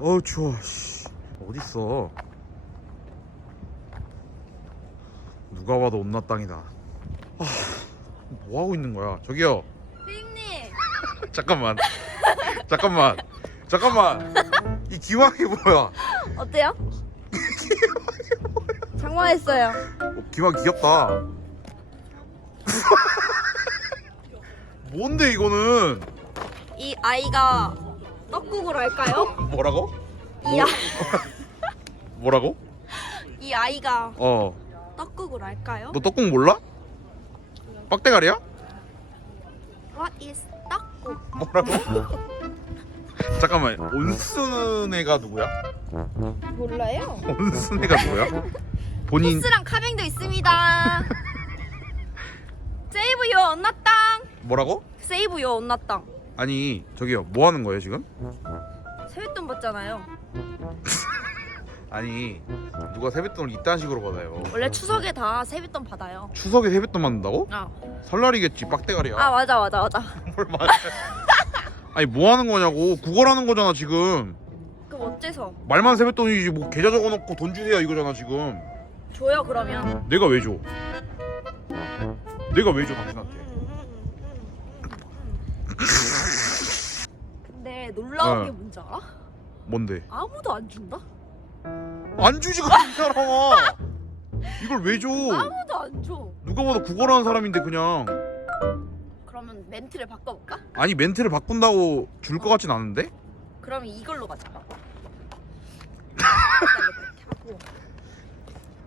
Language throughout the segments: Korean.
어우 추워 씨. 어딨어? 누가 봐도 온나 땅이다. 아, 뭐 하고 있는 거야? 저기요. 피디님! 잠깐만. 잠깐만. 잠깐만. 이 기왕이 뭐야? 어때요? 장만했어요. 어, 기왕 귀엽다. 뭔데 이거는? 이 아이가 떡국을 할까요? 뭐라고? 이, 아, 뭐라고? 이 아이가 어너 떡국을 할까요? 떡국 몰라? 빡대가리야? What is 떡국? 뭐라고? 잠깐만 온순애가 누구야? 몰라요. 온순애가 누구야? 본인 포스랑 카뱅도 있습니다. 세이브 요 언나 땅. 뭐라고? 세이브 요 언나 땅. 아니 저기요 뭐 하는 거예요 지금? 세뱃돈 받잖아요. 아니 누가 세뱃돈을 이딴 식으로 받아요 원래 추석에 다 세뱃돈 받아요. 추석에 세뱃돈 받는다고? 아, 설날이겠지 빡대가리야 아 맞아 맞아 맞아. 뭘 말해 아니 뭐 하는 거냐고 구걸하는 거잖아 지금 그럼 어째서 말만 세뱃돈이지 뭐 계좌 적어놓고 돈 주세요 이거잖아 지금 줘요 그러면? 내가 왜 줘? 내가 왜 줘 당신한테 근데 놀라운 네. 게 뭔지 알아? 뭔데? 아무도 안 준다? 안 주지 그이 사람아 이걸 왜 줘? 아무도 안 줘. 누가 봐도 구걸하는 사람인데 그냥 그러면 멘트를 바꿔볼까? 아니 멘트를 바꾼다고 줄 것 같진 않은데? 그러면 이걸로 가자. 이렇게 하고.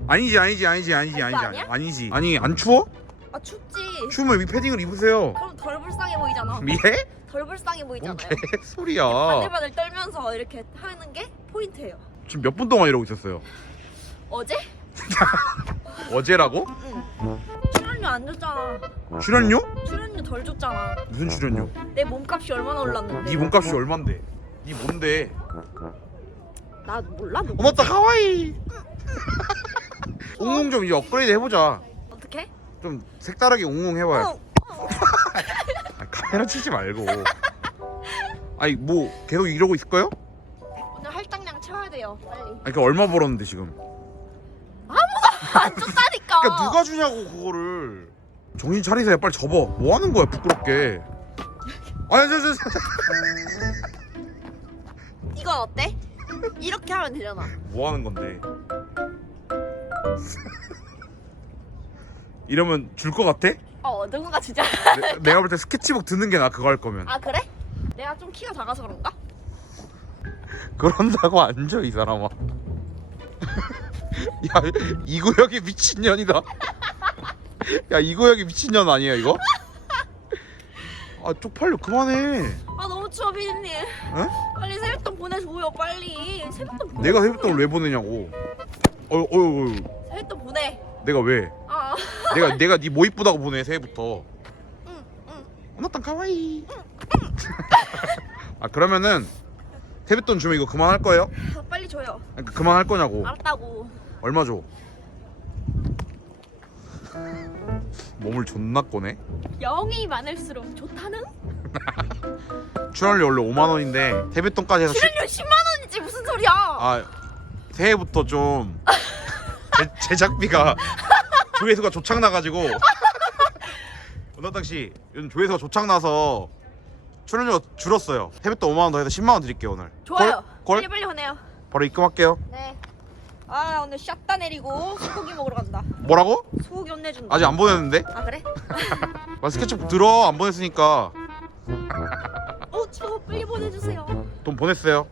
아니지 아니지 아니지 아니지 아, 아니지 아니야? 아니지 아니 안 추워? 아 춥지. 추우면 위 패딩을 입으세요 그럼 덜 불쌍해 보이잖아. 미해? 덜 불쌍해 뭔 보이잖아요. 개소리야 바들바들 떨면서 이렇게 하는 게 포인트예요. 지금 몇 분 동안 이러고 있었어요? 어제? 어제라고? 응. 출연료 안 줬잖아. 출연료? 출연료 덜 줬잖아. 무슨 출연료? 내 몸값이 얼마나 올랐는데. 네 몸값이 얼만데? 네 뭔데? 나 몰라? 너 어머따 하와이 웅웅 좀 이제 업그레이드 해보자 어떻게? 좀 색다르게 웅웅 해봐요 어. 아, 카메라 치지 말고 아니 뭐 계속 이러고 있을까요? 오늘 할당량 채워야 돼요. 빨리. 아니 그러니까 얼마 벌었는데 지금 안 줬다니까. 그러니까 누가 주냐고 그거를 정신 차리세요 빨리 접어 뭐 하는 거야 부끄럽게 아니 저, 저, 저, 저. 이건 어때? 이렇게 하면 되잖아. 뭐 하는 건데 이러면 줄 것 같아? 어 누군가 주자. 내, 내가 볼 때 스케치북 드는 게 나 그거 할 거면 아 그래? 내가 좀 키가 작아서 그런가? 그런다고 안줘이 사람아 야 이 구역이 미친년이다 야 이 구역이 미친년 아니야 이거? 아 쪽팔려 그만해 아 너무 추워 피디님. 응? 빨리 세뱃돈 보내줘요 빨리. 세뱃돈 보내. 내가 세뱃돈을 왜 보내냐고 어, 어, 어, 세뱃돈 보내. 내가 왜 아. 내가 내가 네 뭐 이쁘다고 보내 새해부터 응 응. 어나땅 가와이 아 그러면은 세뱃돈 주면 이거 그만할 거예요? 아, 빨리 줘요. 아니, 그- 그만할 거냐고 알았다고. 얼마 줘? 몸을 존나 꺼내 영이 많을수록 좋다는? 출연료 원래 5만 원인데 세뱃돈까지 해서 시- 출연료 10만 원이지 무슨 소리야? 아 새해부터 좀 제, 제작비가 조회수가 조창 나가지고 은하땅 씨 요즘 조회수가 조창 나서 출연료 줄었어요 세뱃돈 5만 원 더 해서 10만 원 드릴게요 오늘 좋아요. 걸? 빨리 빨리 보내요. 바로 입금할게요 네. 아 오늘 샷다 내리고 소고기 먹으러 간다. 뭐라고? 소고기 혼내준다. 아직 안 보냈는데? 아 그래? 아, 스케치북 들어 안 보냈으니까 어저 빨리 보내주세요. 돈 보냈어요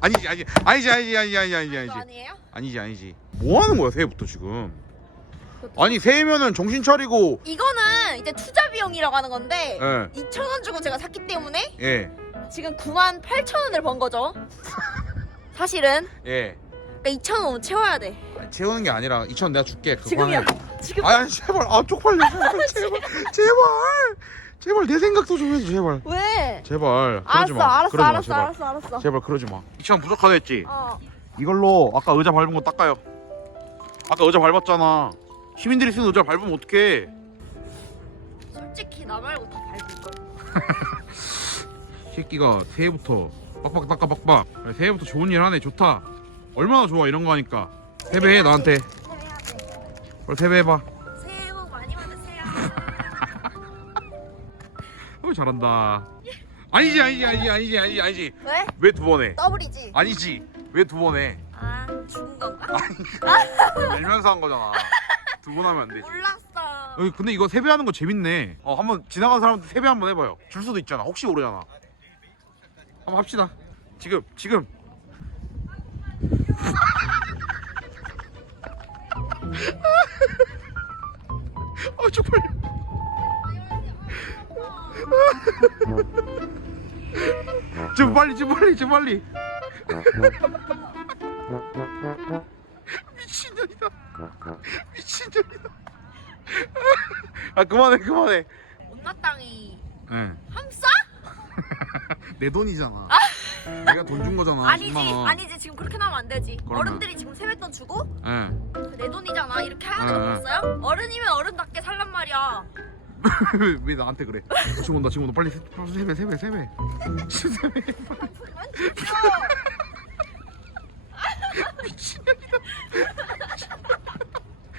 아니지 아니 아니지 아니지 아니지 아니지 아니지 아니지 아니에요? 아니지 아니지 뭐 하는 거야 새해부터 지금? 아니 새해면은 정신 차리고. 이거는 이제 투자 비용이라고 하는 건데 예. 2천 원 주고 제가 샀기 때문에 예, 지금 9만 8천 원을 번 거죠. 사실은. 예. 그러니까 2천 원 채워야 돼. 아니, 채우는 게 아니라 2천 원 내가 줄게 그거. 지금이야. 해. 지금. 아니 제발. 아 쪽팔려. 제발 제발. 제발. 제발 내 생각도 좀 해줘 제발. 왜? 제발. 그러지 알았어, 마. 알았어, 그러지 마 알았어, 제발. 알았어, 알았어. 제발 그러지 마. 2천 원 부족하다 했지? 어. 이걸로 아까 의자 밟은 거 닦아요 아까 의자 밟았잖아 시민들이 쓰는 의자 밟으면 어떡해 솔직히 나 말고 다 밟을 걸. 새끼가 새해부터 빡빡 닦아 빡빡 그래, 새해부터 좋은 일 하네 좋다 얼마나 좋아 이런 거 하니까 세배해 나한테 해야 돼. 빨리 세배해봐 새해 복 많이 받으세요. 어 잘한다 아니지 아니지 아니지 아니지 아니지 아니지 왜? 왜 두 번 해? 더블이지. 아니지 왜 두 번 해? 아 죽은 건가? 알면서 한 거잖아. 두번 하면 안 되지. 몰랐어. 어, 근데 이거 세배하는 거 재밌네. 어 한번 지나간 사람한테 세배 한번 해봐요. 줄 수도 있잖아. 혹시 모르잖아. 한번 합시다. 지금 지금. 아 쪽팔려 지금 빨리 지금 빨리 지금 빨리 미친년이다 미친년이다 아 그만해 그만해 온나 땅이 네. 함싸? 내 돈이잖아 내가 돈 준 거잖아 아니지 10만 원. 아니지 지금 그렇게 나오면 안 되지. 그러면. 어른들이 지금 세뱃돈 주고 예. 내 돈이잖아 이렇게 하는 거 응, 응. 봤어요? 어른이면 어른답게 살란 말이야. 왜, 왜 나한테 그래 지금 온다 지금 온다 빨리 세- 빨리 세배 세배 세배 세배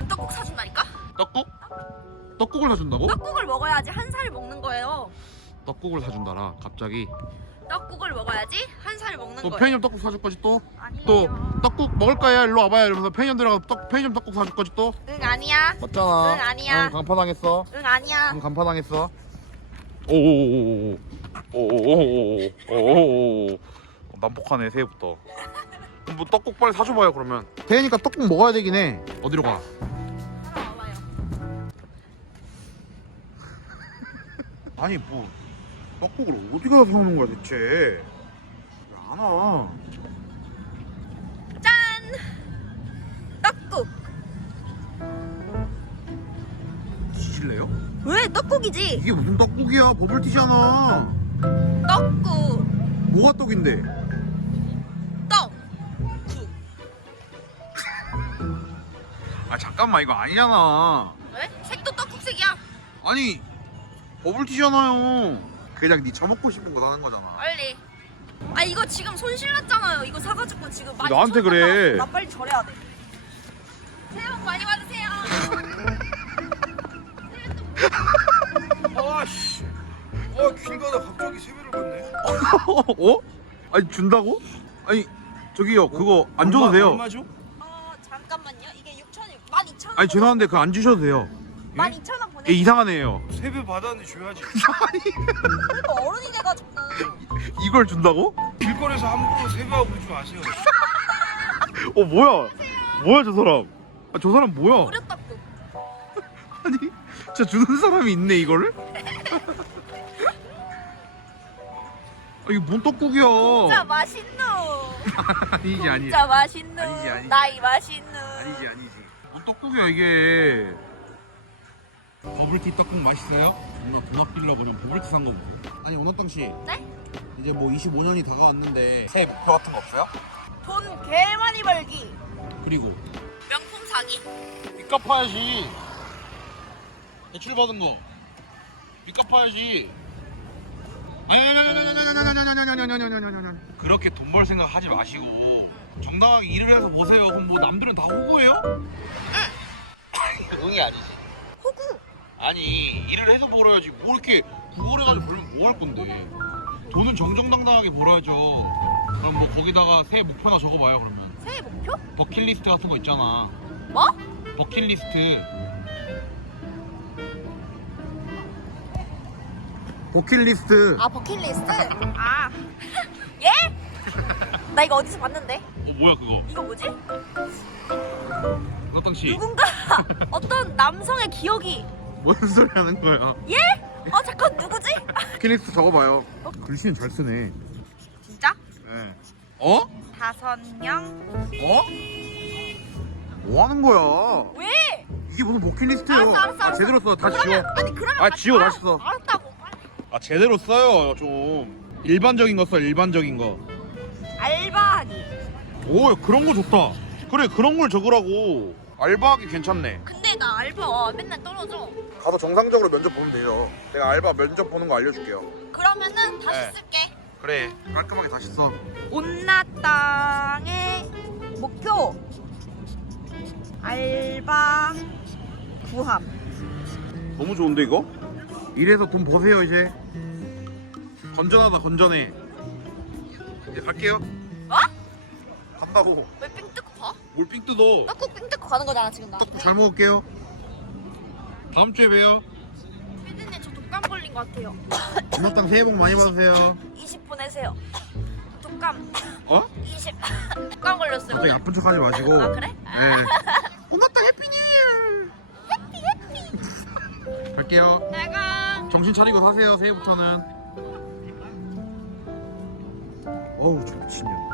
떡국 사준다니까? 떡국? 떡국을 사준다고? 떡국을 먹어야지 한 살 먹는 거예요. 떡국을 사준다라 갑자기 떡국을 먹어야지 한 살 먹는 또 거예요. 편의점 떡국 사줄 거지 또? 아니에요. 또 떡국 먹을 거야 일로 와봐요 이러면서 편의점 들어가서 떡, 편의점 떡국 사줄 거지 또? 응 아니야. 맞잖아 응, 아니야. 응 간파당했어 응 아니야. 응 간파당했어 오오오오오 오오오오오오오오오 난폭하네 새해부터 그럼 뭐 떡국 빨리 사줘봐요 그러면 새해니까 떡국 먹어야 되긴 해 어디로 가? 따라 와봐요. 아니 뭐 떡국을 어디 가서 사오는 거야 대체 왜 안 와? 짠. 떡국. 드실래요? 왜 떡국이지? 이게 무슨 떡국이야 버블티잖아 떡국. 뭐가 떡인데? 잠깐만 이거 아니잖아 왜? 색도 떡국색이야. 아니 버블티잖아요 그냥 네 처먹고 싶은 거 사는 거잖아 빨리. 아 이거 지금 손실 났잖아요. 이거 사가지고 지금 많이 나한테 그래. 나 빨리 절해야 돼. 새해 복 많이 받으세요. 아씨. 아, 길 가다 갑자기 세배를 받네. 어? 아니 준다고? 아니 저기요 그거 안 줘도 돼요 얼마죠? 어 잠깐만요. 이게 6천이 12,000원. 아니 죄송한데 그거 안 주셔도 돼요 12,000원 보내. 얘 이상한 애예요 세배 받았는데 줘야지. 그래도 어른이 돼가지고. 이걸 준다고? 길거리에서 함부로 세배하고 그러지 마세요. 어 뭐야 뭐야 저 사람 아, 저 사람 뭐야 떡국. 아니 진짜 주는 사람이 있네 이거를? 아 이게 뭔 떡국이야 진짜 맛있노. 아니지 아니 진짜 맛있노. 아니지, 아니지. 나이 맛있노. 아니지 아니지 뭔 떡국이야 이게 버블티 떡국 맛있어요? 누나 돈 아끼려고 좀 버블티 산거 보세요 아니 원호땅 씨 네? 이제 뭐 25년이 다가왔는데 새해 목표 같은 거 없어요? 돈 개 많이 벌기. 그리고 명품 사기. 빚 갚아야지 대출 받은 거빚 갚아야지 아니 그렇게 돈 벌 생각 하지 마시고 정당하게 일을 해서 보세요 그럼 뭐 남들은 다 호구예요? 응이 아니지 호구. 아니 일을 해서 벌어야지 뭐 이렇게 구걸해 가지고 벌면 뭐 할 건데 돈은 정정당당하게 벌어야죠 그럼 뭐 거기다가 새해 목표나 적어봐요 그러면 새해 목표? 버킷리스트 같은 거 있잖아 뭐? 버킷리스트 버킷리스트 아 버킷리스트? 아 예? 나 이거 어디서 봤는데? 어 뭐야 그거 이거 뭐지? 나땅씨 누군가 어떤 남성의 기억이 뭔 소리 하는 거야 예? 어 잠깐 누구지? 버킷리스트 적어봐요 글씨는 잘 쓰네 진짜? 네. 어? 다섯 명? 어? 뭐 하는 거야 왜? 이게 무슨 버킷 리스트예요 알았어, 알았어, 아 알았어. 제대로 써다 지워 그러면 아니 그러면 아, 같이 지워, 다시 써. 알았다고. 아 제대로 써요 좀 일반적인 거 써 일반적인 거 오 그런 거 좋다. 그래 그런 걸 적으라고. 알바하기 괜찮네. 근데 나 알바 맨날 떨어져. 가서 정상적으로 면접 보면 돼요. 내가 알바 면접 보는 거 알려줄게요. 그러면은 다시 네. 쓸게. 그래 깔끔하게 다시 써. 온나 땅의 목표. 알바 구함. 너무 좋은데 이거? 이래서 돈 버세요 이제. 건전하다 건전해. 이제 갈게요 어? 간다고 왜삥 뜯고 가? 뭘삥 뜯어? 떡국 삥 뜯고 가는 거잖아 지금 나. 떡국 잘 먹을게요. 다음 주에 봬요. 피디님 저 독감 걸린 것 같아요. 엄마땅 새해 복 많이 받으세요. 20 보내세요. 독감. 어? 20 독감 걸렸어요 갑자기 아픈 척 하지 마시고. 아 그래? 네. 엄마땅 해피 뉴 이어! 해피 해피. 갈게요. 내가. 정신 차리고 사세요 새해부터는. 어우 저 미친년